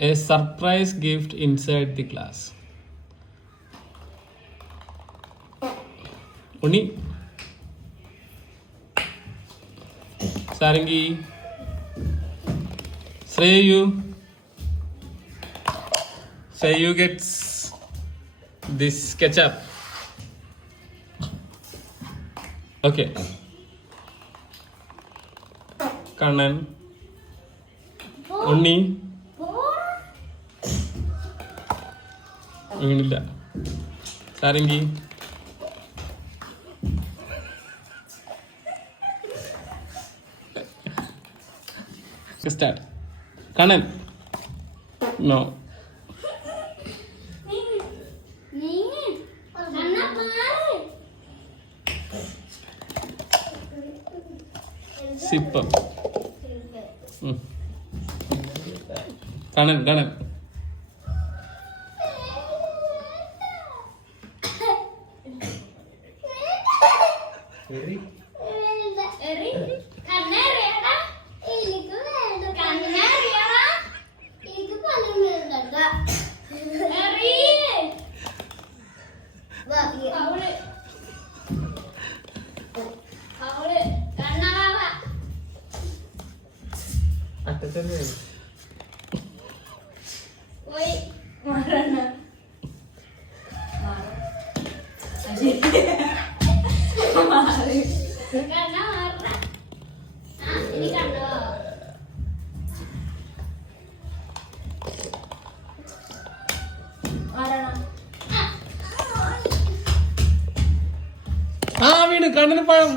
A surprise gift inside the glass. Uni. Sarangi. Shreyu gets this ketchup. Okay. Kannan. Unni. വീണില്ല. Sarangi start. Kannan no. Sip. Kannan Kannan വീണ് കണ്ണിന് പഴം.